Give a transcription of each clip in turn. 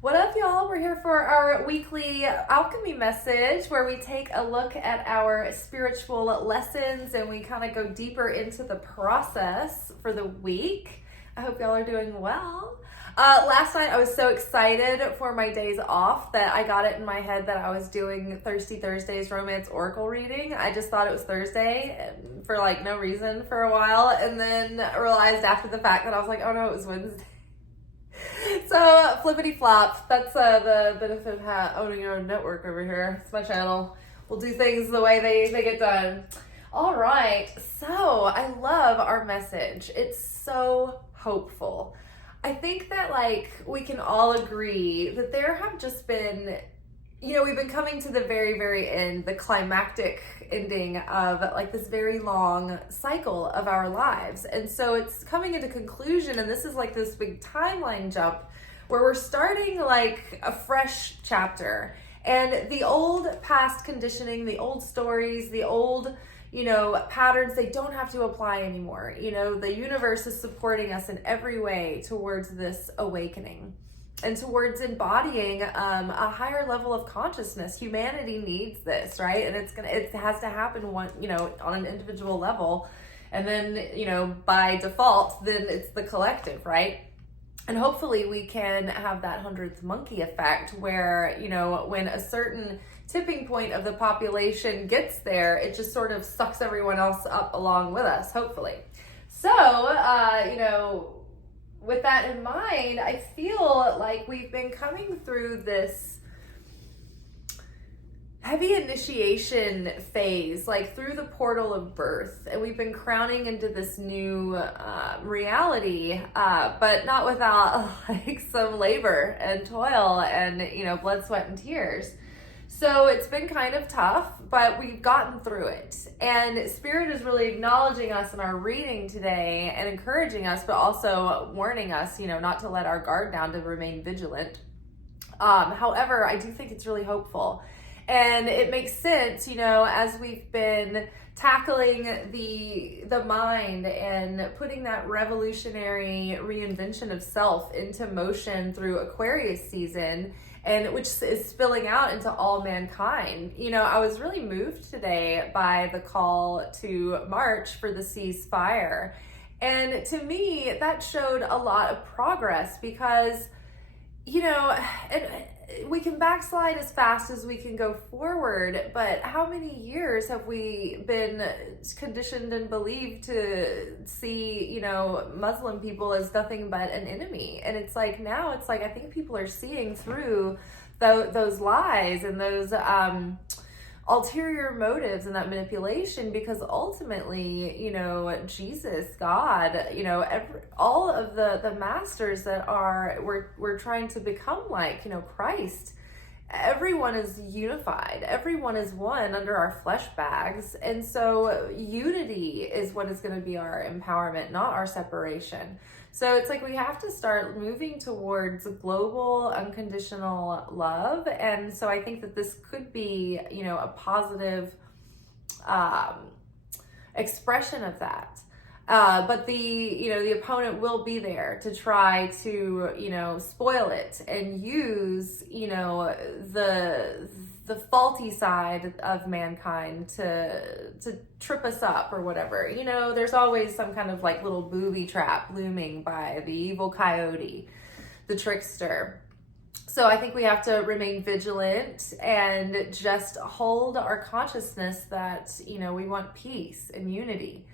What up, y'all? We're here for our weekly alchemy message where we take a look at our spiritual lessons and we kind of go deeper into the process for the week. I hope y'all are doing well. Last night I was so excited for my days off that I got it in my head that I was doing Thirsty Thursdays romance oracle reading. I just thought it was Thursday for like no reason for a while, and then realized after the fact that I was like, oh no, it was Wednesday. So flippity flop. That's the benefit of owning your own network over here. It's my channel. We'll do things the way they get done. All right. So I love our message. It's so hopeful. I think that we can all agree that there have just been, we've been coming to the very, very end, the climactic ending of this very long cycle of our lives. And so it's coming into conclusion, and this is this big timeline jump where we're starting a fresh chapter. And the old past conditioning, the old stories, the old patterns, they don't have to apply anymore. The universe is supporting us in every way towards this awakening and towards embodying a higher level of consciousness. Humanity needs this, right? And it has to happen on an individual level. And then, by default, then it's the collective, right? And hopefully we can have that 100th monkey effect where, when a certain tipping point of the population gets there, it just sort of sucks everyone else up along with us, hopefully. So, with that in mind, I feel like we've been coming through this heavy initiation phase, through the portal of birth, and we've been crowning into this new reality, but not without some labor and toil and blood, sweat, and tears. So it's been kind of tough, but we've gotten through it. And Spirit is really acknowledging us in our reading today and encouraging us, but also warning us, not to let our guard down, to remain vigilant. However, I do think it's really hopeful. And it makes sense, as we've been tackling the mind and putting that revolutionary reinvention of self into motion through Aquarius season, and which is spilling out into all mankind. I was really moved today by the call to march for the ceasefire. And to me, that showed a lot of progress because, we can backslide as fast as we can go forward, but how many years have we been conditioned and believed to see, Muslim people as nothing but an enemy? And it's now it's I think people are seeing through those lies and those ulterior motives and that manipulation, because ultimately, Jesus, God, all of the masters that we're trying to become Christ, everyone is unified, everyone is one under our flesh bags. And so unity is what is going to be our empowerment, not our separation. So it's we have to start moving towards global unconditional love. And so I think that this could be, a positive expression of that. But the opponent will be there to try to, spoil it and use, the faulty side of mankind to trip us up or whatever. There's always some kind of little booby trap looming by the evil coyote, the trickster. So I think we have to remain vigilant and just hold our consciousness that, we want peace and unity.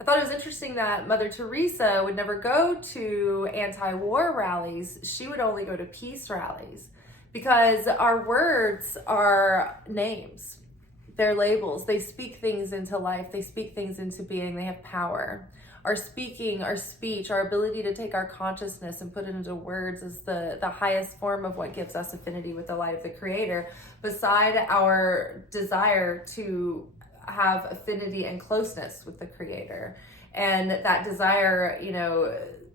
I thought it was interesting that Mother Teresa would never go to anti-war rallies. She would only go to peace rallies, because our words are names. They're labels. They speak things into life. They speak things into being. They have power. Our speaking, our speech, our ability to take our consciousness and put it into words is the highest form of what gives us affinity with the light of the Creator, beside our desire to have affinity and closeness with the Creator. And that desire,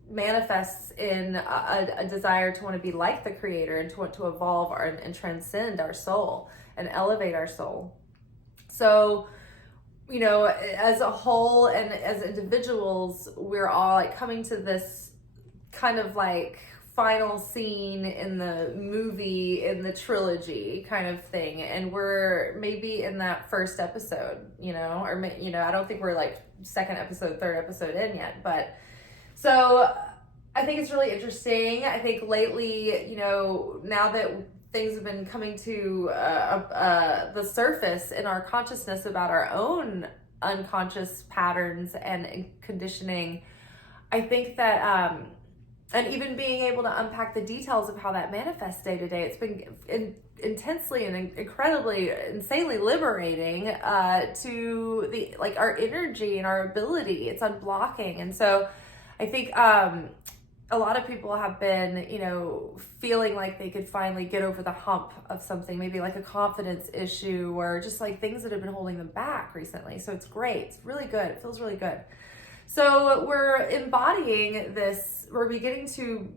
manifests in a desire to want to be like the Creator and to want to evolve and transcend our soul and elevate our soul. So, as a whole and as individuals, we're all coming to this kind of final scene in the movie, in the trilogy kind of thing, and we're maybe in that first episode, or I don't think we're like second episode, third episode in yet, but so I think it's really interesting. I think lately, now that things have been coming to the surface in our consciousness about our own unconscious patterns and conditioning, I think that and even being able to unpack the details of how that manifests day to day, it's been intensely and incredibly, insanely liberating to the our energy and our ability. It's unblocking. And so I think a lot of people have been, feeling like they could finally get over the hump of something, maybe like a confidence issue or just like things that have been holding them back recently. So it's great. It's really good. It feels really good. So we're embodying this. We're beginning to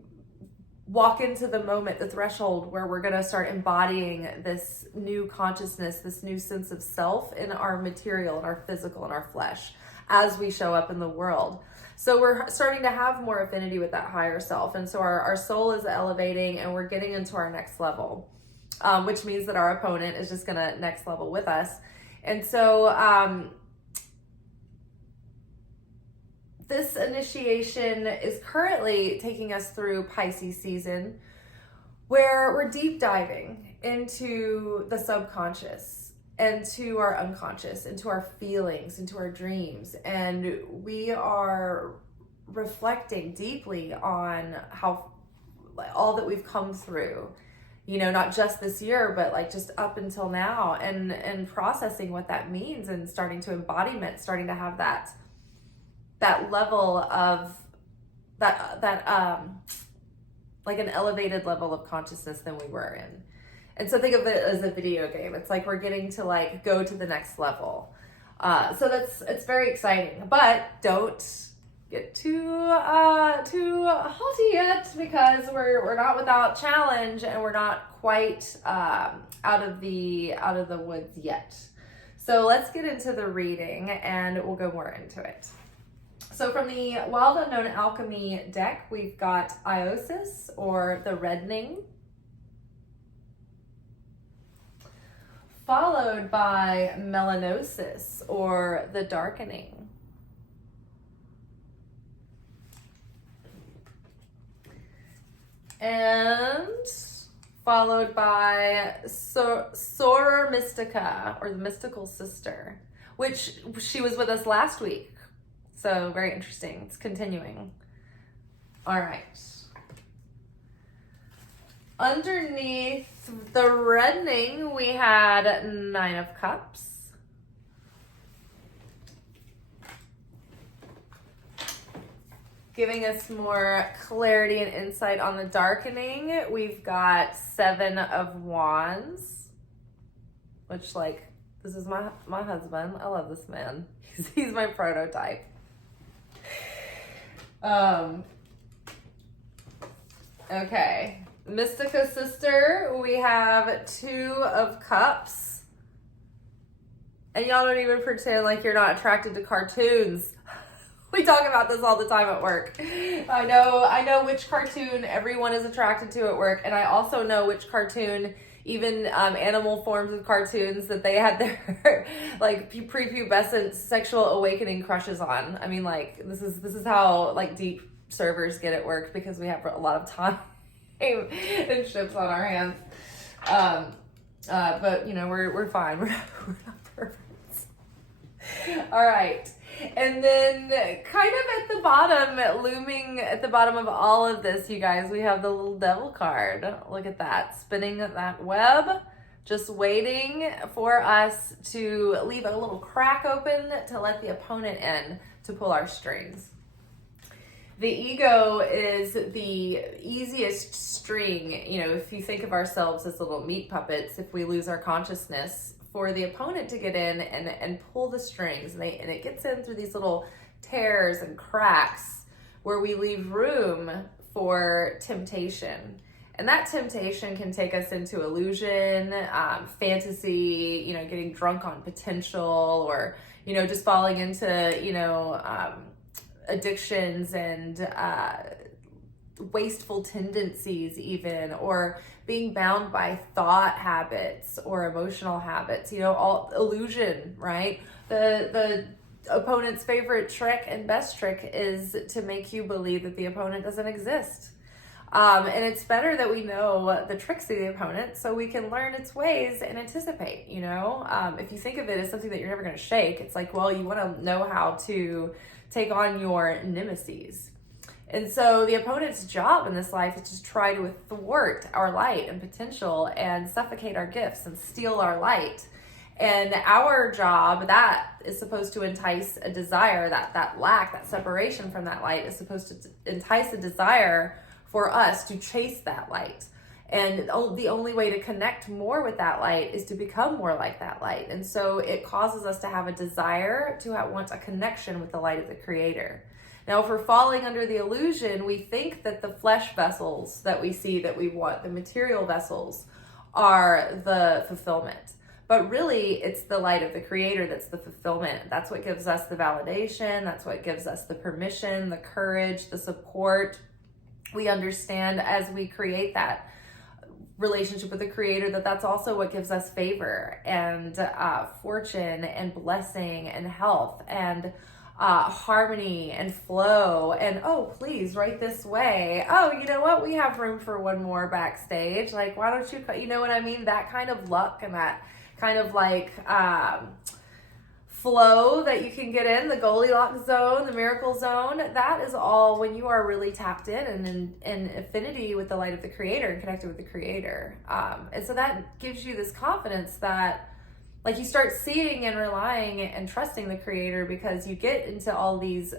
walk into the moment, the threshold where we're going to start embodying this new consciousness, this new sense of self in our material, in our physical, in our flesh as we show up in the world. So we're starting to have more affinity with that higher self. And so our soul is elevating and we're getting into our next level, which means that our opponent is just going to next level with us. And so this initiation is currently taking us through Pisces season, where we're deep diving into the subconscious and to our unconscious, into our feelings, into our dreams. And we are reflecting deeply on how all that we've come through, not just this year, but like just up until now, and processing what that means and starting to embodiment, starting to have that level of that like an elevated level of consciousness than we were in. And so think of it as a video game. It's like we're getting to like go to the next level. So it's very exciting, but don't get too haughty yet, because we're not without challenge and we're not quite out of the woods yet. So let's get into the reading and we'll go more into it. So from the Wild Unknown Alchemy deck, we've got Iosis, or the reddening, followed by Melanosis, or the darkening, and followed by Soror Mystica, or the mystical sister, which she was with us last week. So very interesting. It's continuing. All right. Underneath the reddening, we had 9 of Cups. Giving us more clarity and insight on the darkening, we've got 7 of Wands, which, like, this is my husband. I love this man. He's my prototype. Okay, Mystica sister, we have 2 of Cups, and y'all don't even pretend like you're not attracted to cartoons. We talk about this all the time at work. I know which cartoon everyone is attracted to at work, and I also know which cartoon, even animal forms of cartoons, that they had their like prepubescent sexual awakening crushes on. I mean, like, this is how like deep servers get at work, because we have a lot of time and shifts on our hands. But we're fine. We're not perfect. All right. And then kind of at the bottom, looming at the bottom of all of this, you guys, we have the little devil card. Look at that, spinning that web, just waiting for us to leave a little crack open to let the opponent in to pull our strings. The ego is the easiest string, if you think of ourselves as little meat puppets, if we lose our consciousness, for the opponent to get in and pull the strings. And it gets in through these little tears and cracks where we leave room for temptation. And that temptation can take us into illusion, fantasy, getting drunk on potential, or, just falling into, addictions and wasteful tendencies even, or being bound by thought habits or emotional habits, all illusion, right? The opponent's favorite trick and best trick is to make you believe that the opponent doesn't exist. And it's better that we know the tricks of the opponent so we can learn its ways and anticipate, If you think of it as something that you're never going to shake, it's like, well, you want to know how to take on your nemesis. And so the opponent's job in this life is to try to thwart our light and potential and suffocate our gifts and steal our light. And our job, that is supposed to entice a desire, that lack, that separation from that light is supposed to entice a desire for us to chase that light. And the only way to connect more with that light is to become more like that light. And so it causes us to have a desire to want a connection with the light of the Creator. Now, if we're falling under the illusion, we think that the flesh vessels that we see that we want, the material vessels, are the fulfillment. But really, it's the light of the Creator that's the fulfillment. That's what gives us the validation. That's what gives us the permission, the courage, the support. We understand as we create that relationship with the Creator that's also what gives us favor and fortune and blessing and health and harmony and flow and, oh, please, right this way. Oh, you know what? We have room for one more backstage. Like, why don't you, you know what I mean? That kind of luck and that kind of like flow that you can get in, the Goldilocks zone, the miracle zone, that is all when you are really tapped in and in affinity with the light of the Creator and connected with the Creator. And so that gives you this confidence that like you start seeing and relying and trusting the Creator because you get into all these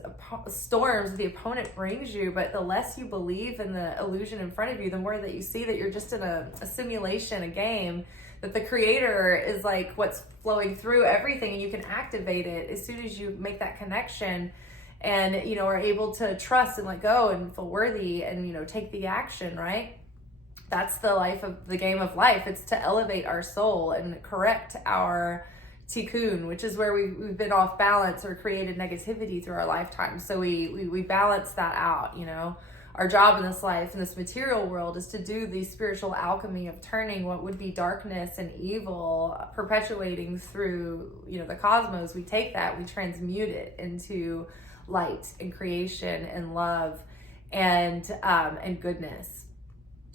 storms the opponent brings you, but the less you believe in the illusion in front of you, the more that you see that you're just in a simulation, a game, that the Creator is like what's flowing through everything and you can activate it as soon as you make that connection and, are able to trust and let go and feel worthy and, take the action, right? That's the game of life. It's to elevate our soul and correct our tikkun, which is where we've been off balance or created negativity through our lifetime. So we balance that out, Our job in this life, in this material world, is to do the spiritual alchemy of turning what would be darkness and evil, perpetuating through, the cosmos. We take that, we transmute it into light and creation and love and goodness.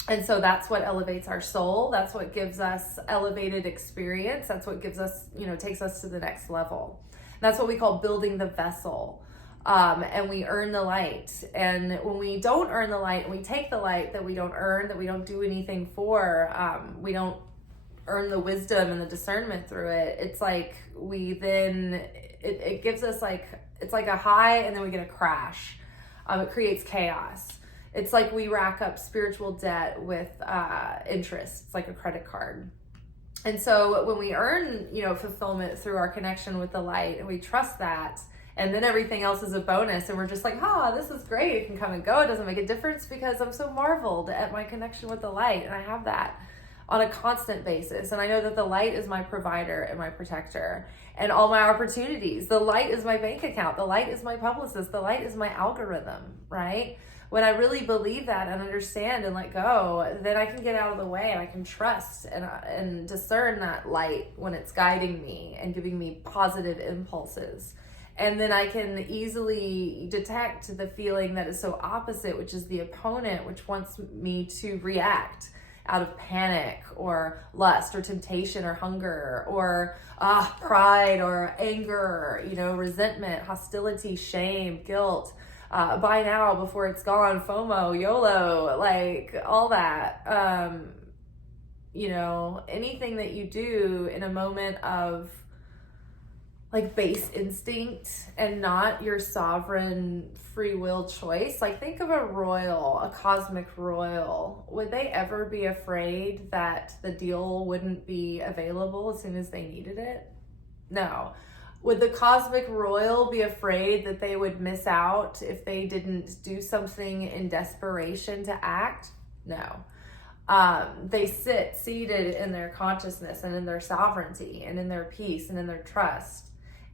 And so that's what elevates our soul. That's what gives us elevated experience. That's what gives us, takes us to the next level. That's what we call building the vessel. And we earn the light. And when we don't earn the light and we take the light that we don't earn, that we don't do anything for, we don't earn the wisdom and the discernment through it. It's like it gives us it's like a high and then we get a crash. It creates chaos. It's like we rack up spiritual debt with interest. It's like a credit card. And so when we earn, fulfillment through our connection with the light and we trust that, and then everything else is a bonus and we're just like, this is great. It can come and go. It doesn't make a difference because I'm so marveled at my connection with the light. And I have that on a constant basis. And I know that the light is my provider and my protector and all my opportunities. The light is my bank account. The light is my publicist. The light is my algorithm, right? When I really believe that and understand and let go, then I can get out of the way and I can trust and discern that light when it's guiding me and giving me positive impulses. And then I can easily detect the feeling that is so opposite, which is the opponent, which wants me to react out of panic or lust or temptation or hunger or pride or anger, resentment, hostility, shame, guilt. Buy now before it's gone, FOMO, YOLO, like all that. Anything that you do in a moment of like base instinct and not your sovereign free will choice. Like think of a cosmic royal. Would they ever be afraid that the deal wouldn't be available as soon as they needed it? No. Would the cosmic royal be afraid that they would miss out if they didn't do something in desperation to act? No. They sit seated in their consciousness and in their sovereignty and in their peace and in their trust.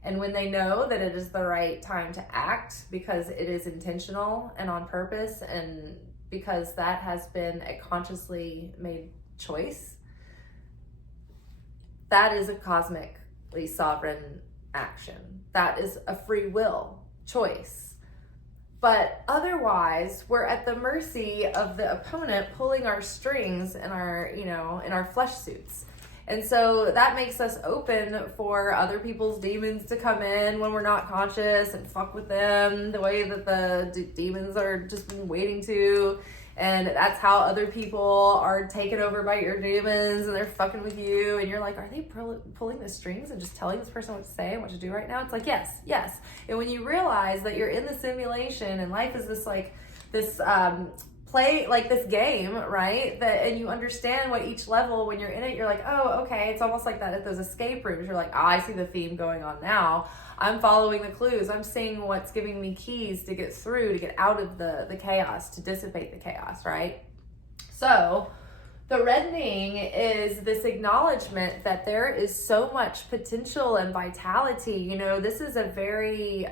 And when they know that it is the right time to act because it is intentional and on purpose and because that has been a consciously made choice. That is a cosmically sovereign action. That is a free will choice. But otherwise, we're at the mercy of the opponent pulling our strings in our, in our flesh suits. And so that makes us open for other people's demons to come in when we're not conscious and fuck with them the way that the demons are just waiting to. And that's how other people are taken over by your demons and they're fucking with you. And you're like, are they pulling the strings and just telling this person what to say and what to do right now? It's like, yes. And when you realize that you're in the simulation and life is this play, like this game, right? And you understand what each level, when you're in it, you're like, oh, okay. It's almost like that at those escape rooms. You're like, I see the theme going on now. I'm following the clues. I'm seeing what's giving me keys to get through, to get out of the chaos, to dissipate the chaos, right? So the reddening is this acknowledgement that there is so much potential and vitality. This is a very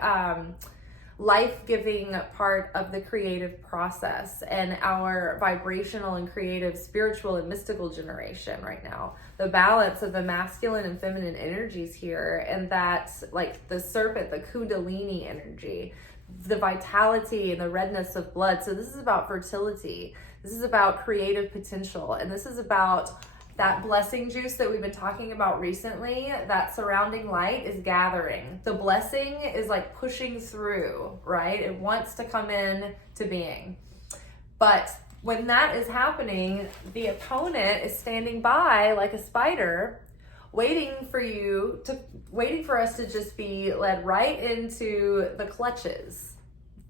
life-giving part of the creative process and our vibrational and creative, spiritual and mystical generation right now. The balance of the masculine and feminine energies here, and that's like the serpent, the kundalini energy, the vitality and the redness of blood. So this is about fertility. This is about creative potential. And this is about that blessing juice that we've been talking about recently. That surrounding light is gathering. The blessing is like pushing through, right? It wants to come in to being. But when that is happening, the opponent is standing by like a spider, waiting for us to just be led right into the clutches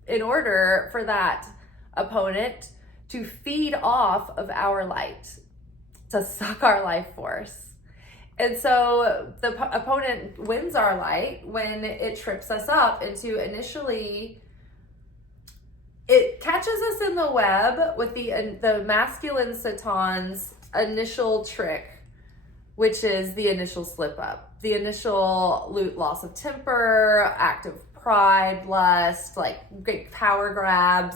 in order for that opponent to feed off of our light, to suck our life force. And so the opponent wins our light when it trips us up into initially, it catches us in the web with the masculine Satan's initial trick, which is the initial slip up, the initial loss of temper, act of pride, lust, like great power grabs.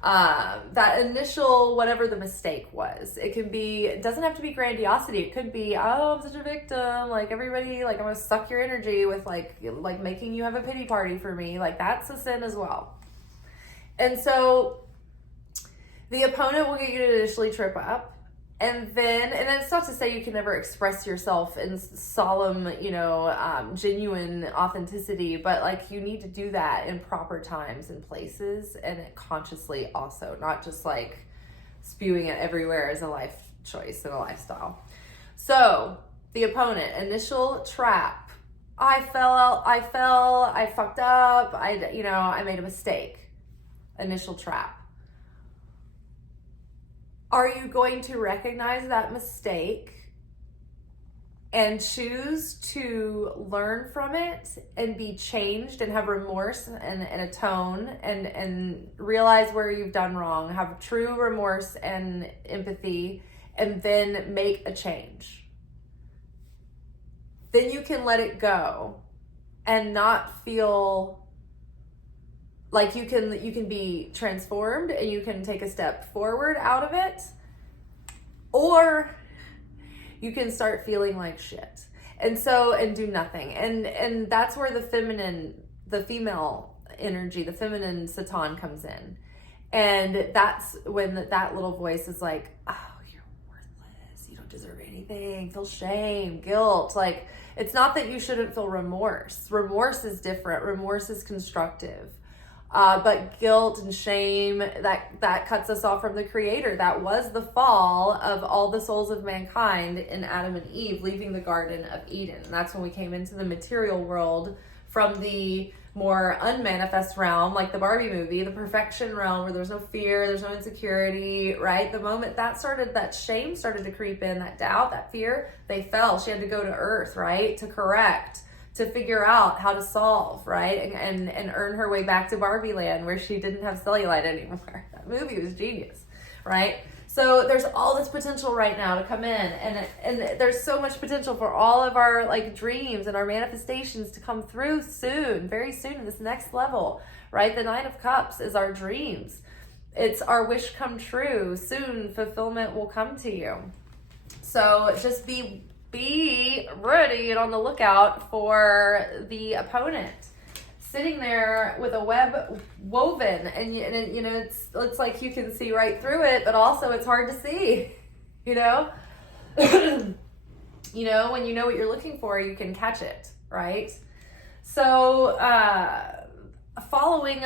That initial, whatever the mistake was, it doesn't have to be grandiosity. It could be, oh, I'm such a victim. Like everybody, like I'm going to suck your energy with like making you have a pity party for me. Like that's a sin as well. And so the opponent will get you to initially trip up. And then it's not to say you can never express yourself in solemn, genuine authenticity, but like you need to do that in proper times and places, and consciously also, not just like spewing it everywhere as a life choice and a lifestyle. So the opponent, initial trap. I fucked up. I made a mistake. Initial trap. Are you going to recognize that mistake and choose to learn from it and be changed and have remorse and atone and realize where you've done wrong, have true remorse and empathy, and then make a change? Then you can let it go and not feel like you can be transformed and you can take a step forward out of it, or you can start feeling like shit and do nothing. And that's where the female energy, the feminine Satan comes in. And that's when that little voice is like, oh, you're worthless. You don't deserve anything. Feel shame, guilt. Like, it's not that you shouldn't feel remorse. Remorse is different. Remorse is constructive. But guilt and shame, that cuts us off from the Creator. That was the fall of all the souls of mankind in Adam and Eve, leaving the Garden of Eden. And that's when we came into the material world from the more unmanifest realm, like the Barbie movie, the perfection realm, where there's no fear, there's no insecurity, right? The moment that shame started to creep in, that doubt, that fear, they fell. She had to go to earth, right? To correct, to figure out how to solve, right? And earn her way back to Barbie land, where she didn't have cellulite anymore. That movie was genius, right? So there's all this potential right now to come in, and there's so much potential for all of our like dreams and our manifestations to come through soon, very soon, in this next level, right? The Nine of Cups is our dreams. it's our wish come true. Soon fulfillment will come to you. So just be ready and on the lookout for the opponent sitting there with a web woven, and you know it's like you can see right through it, but also it's hard to see, you know. You know, when you know what you're looking for, you can catch it, right? So following,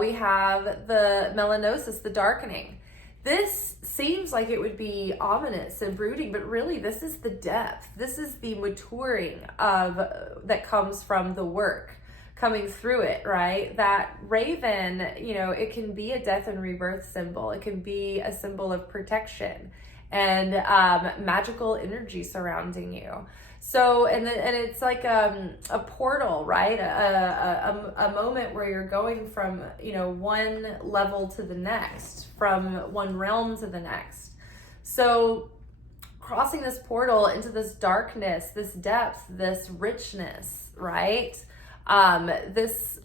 we have the melanosis, the darkening. This seems like it would be ominous and brooding, but really this is the depth. This is the maturing of that comes from the work coming through it, right? That raven, you know, it can be a death and rebirth symbol. It can be a symbol of protection and magical energy surrounding you. So, and it's like a portal, right? A moment where you're going from, you know, one level to the next, from one realm to the next. So crossing this portal into this darkness, this depth, this richness, right? This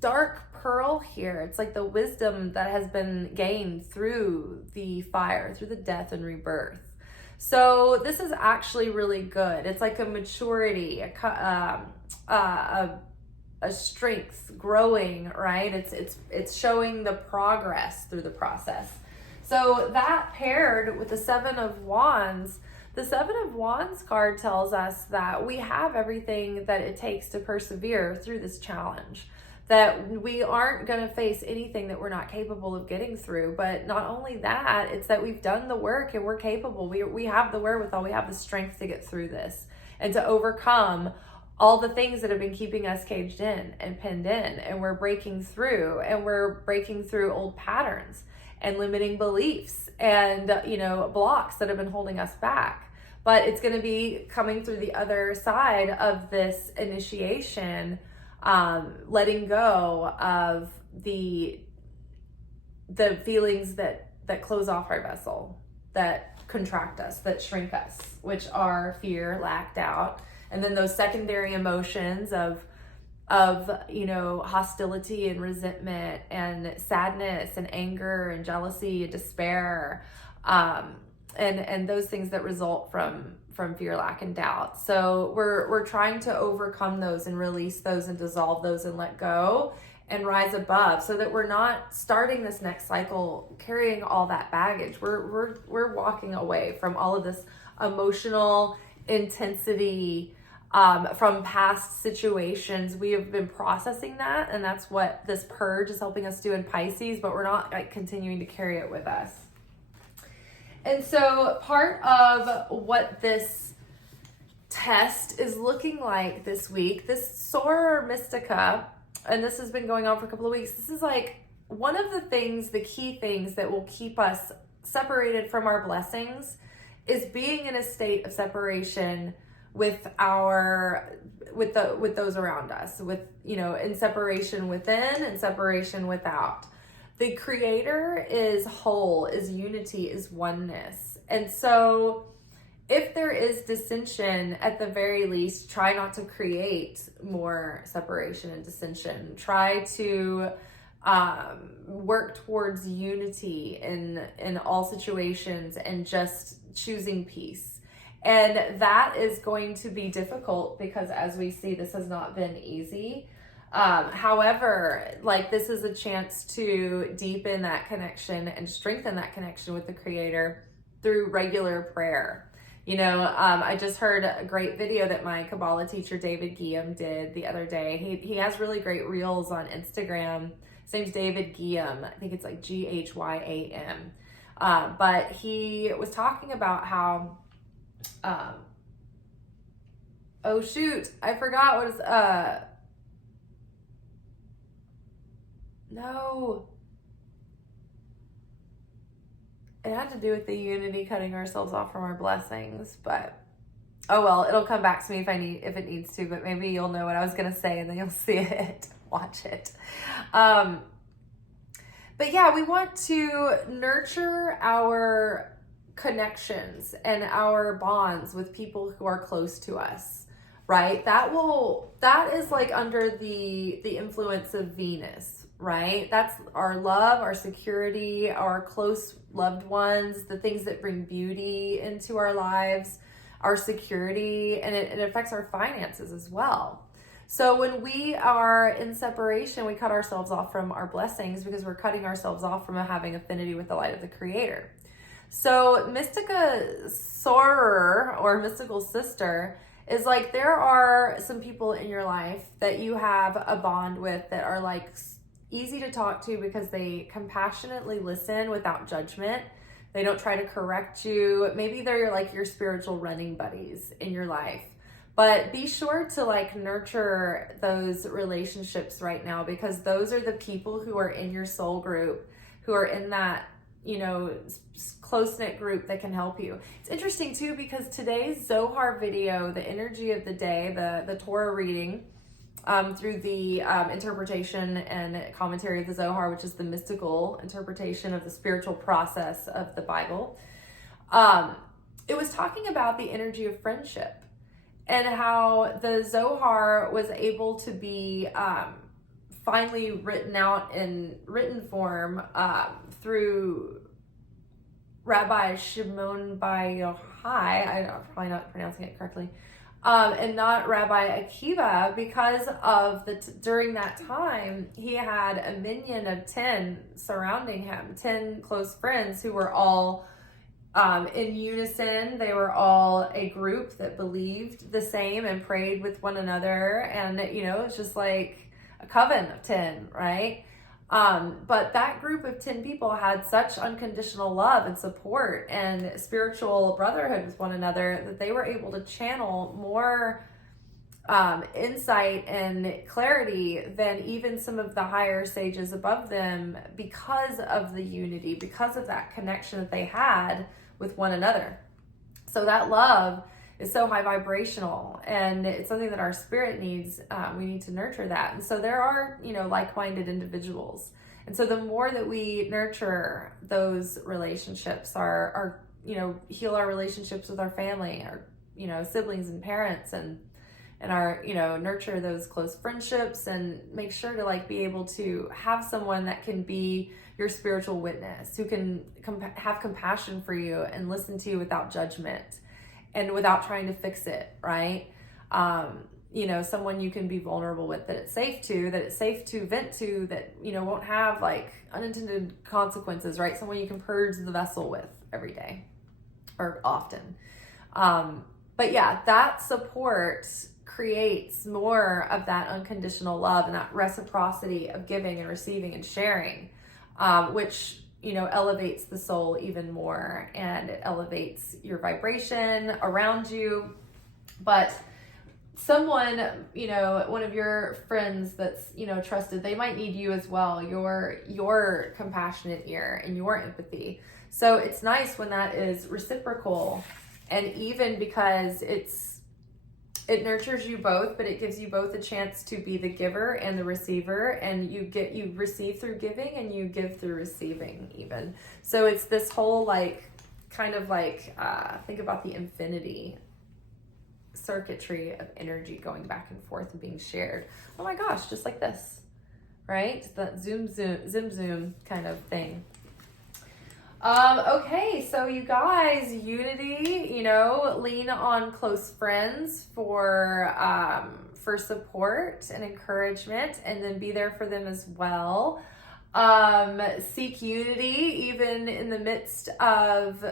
dark pearl here, it's like the wisdom that has been gained through the fire, through the death and rebirth. So this is actually really good. It's like a maturity, a strength growing, right? It's showing the progress through the process. So that paired with the Seven of Wands, the Seven of Wands card tells us that we have everything that it takes to persevere through this challenge. That we aren't going to face anything that we're not capable of getting through. But not only that, it's that we've done the work and we're capable. We have the wherewithal, we have the strength to get through this and to overcome all the things that have been keeping us caged in and pinned in. And we're breaking through, and we're breaking through old patterns and limiting beliefs and, you know, blocks that have been holding us back. But it's going to be coming through the other side of this initiation, letting go of the feelings that close off our vessel, that contract us, that shrink us, which are fear, lack, doubt, and then those secondary emotions of you know, hostility and resentment and sadness and anger and jealousy and despair, and those things that result from fear, lack, and doubt. So we're trying to overcome those and release those and dissolve those and let go and rise above, so that we're not starting this next cycle carrying all that baggage. We're walking away from all of this emotional intensity from past situations. We have been processing that, and that's what this purge is helping us do in Pisces, but we're not like continuing to carry it with us. And so part of what this test is looking like this week, this Soror Mystica, and this has been going on for a couple of weeks, this is like one of the things, the key things that will keep us separated from our blessings is being in a state of separation with those around us, with, you know, in separation within and separation without. The creator is whole, is unity, is oneness. And so if there is dissension, at the very least, try not to create more separation and dissension. Try to work towards unity in all situations and just choosing peace. And that is going to be difficult because, as we see, this has not been easy. However, like, this is a chance to deepen that connection and strengthen that connection with the creator through regular prayer. You know, I just heard a great video that my Kabbalah teacher, David Guillaume, did the other day. He has really great reels on Instagram. His name's David Guillaume. I think it's like Ghyam. But he was talking about how, oh shoot, I forgot what is, no. It had to do with the unity, cutting ourselves off from our blessings, but oh well, it'll come back to me if it needs to, but maybe you'll know what I was going to say and then you'll see it, watch it. But yeah, we want to nurture our connections and our bonds with people who are close to us, right? That is like under the influence of Venus, right? That's our love, our security, our close loved ones, the things that bring beauty into our lives, our security, and it affects our finances as well. So when we are in separation, we cut ourselves off from our blessings because we're cutting ourselves off from having affinity with the light of the Creator. So Mystica Soror, or mystical sister, is like there are some people in your life that you have a bond with that are like easy to talk to because they compassionately listen without judgment. They don't try to correct you. Maybe they're like your spiritual running buddies in your life. But be sure to like nurture those relationships right now, because those are the people who are in your soul group, who are in that, you know, close-knit group that can help you. It's interesting too, because today's Zohar video, the energy of the day, the Torah reading, through the interpretation and commentary of the Zohar, which is the mystical interpretation of the spiritual process of the Bible, it was talking about the energy of friendship and how the Zohar was able to be finally written out in written form through Rabbi Shimon Bar Yochai, I'm probably not pronouncing it correctly, and not Rabbi Akiva, because of during that time, he had a minion of 10 surrounding him, 10 close friends who were all in unison. They were all a group that believed the same and prayed with one another. And, you know, it's just like a coven of 10, right? But that group of 10 people had such unconditional love and support and spiritual brotherhood with one another that they were able to channel more insight and clarity than even some of the higher sages above them, because of the unity, because of that connection that they had with one another. So that love is so high vibrational, and it's something that our spirit needs. We need to nurture that. And so there are, you know, like-minded individuals. And so the more that we nurture those relationships, our you know, heal our relationships with our family, our, you know, siblings and parents, and our, you know, nurture those close friendships, and make sure to like be able to have someone that can be your spiritual witness, who can have compassion for you and listen to you without judgment and without trying to fix it, right? You know, someone you can be vulnerable with, that it's safe to vent to, that, you know, won't have like unintended consequences, right? Someone you can purge the vessel with every day or often. But yeah, that support creates more of that unconditional love and that reciprocity of giving and receiving and sharing, which, you know, elevates the soul even more, and it elevates your vibration around you. But someone, you know, one of your friends that's, you know, trusted, they might need you as well, your compassionate ear and your empathy. So it's nice when that is reciprocal, and even because it nurtures you both, but it gives you both a chance to be the giver and the receiver, and you receive through giving and you give through receiving even. So it's this whole like kind of like think about the infinity circuitry of energy going back and forth and being shared. Oh my gosh, just like this, right? That zoom kind of thing. Okay, so you guys, unity, you know, lean on close friends for support and encouragement, and then be there for them as well. Seek unity even in the midst of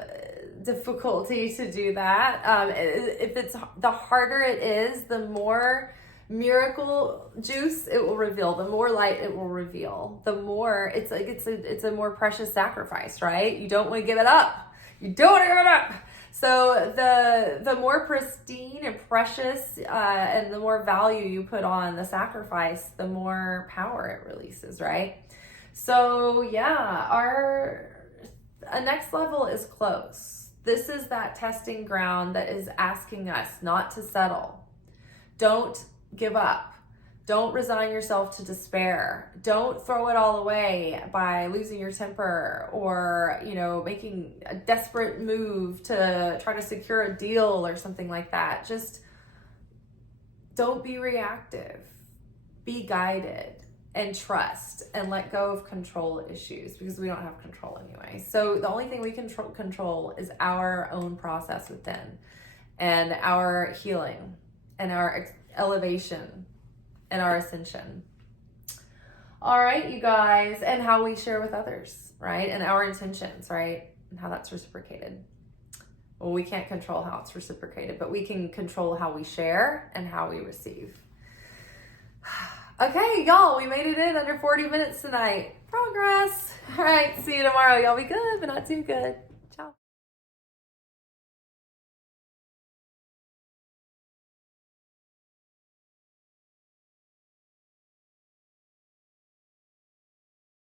difficulty to do that. If it's the harder it is, the more miracle juice it will reveal, the more light it will reveal, the more it's like it's a more precious sacrifice, right? You don't want to give it up. So the more pristine and precious and the more value you put on the sacrifice, the more power it releases, right? So yeah, a next level is close. This is that testing ground that is asking us not to settle. Don't give up. Don't resign yourself to despair. Don't throw it all away by losing your temper, or, you know, making a desperate move to try to secure a deal or something like that. Just don't be reactive. Be guided. and trust and let go of control issues, because we don't have control anyway. So the only thing we control is our own process within, and our healing and our elevation and our ascension. All right, you guys, and how we share with others, right? And our intentions, right? And how that's reciprocated. Well, we can't control how it's reciprocated, but we can control how we share and how we receive. Okay, y'all, we made it in under 40 minutes tonight. Progress. All right, see you tomorrow. Y'all be good, but not too good.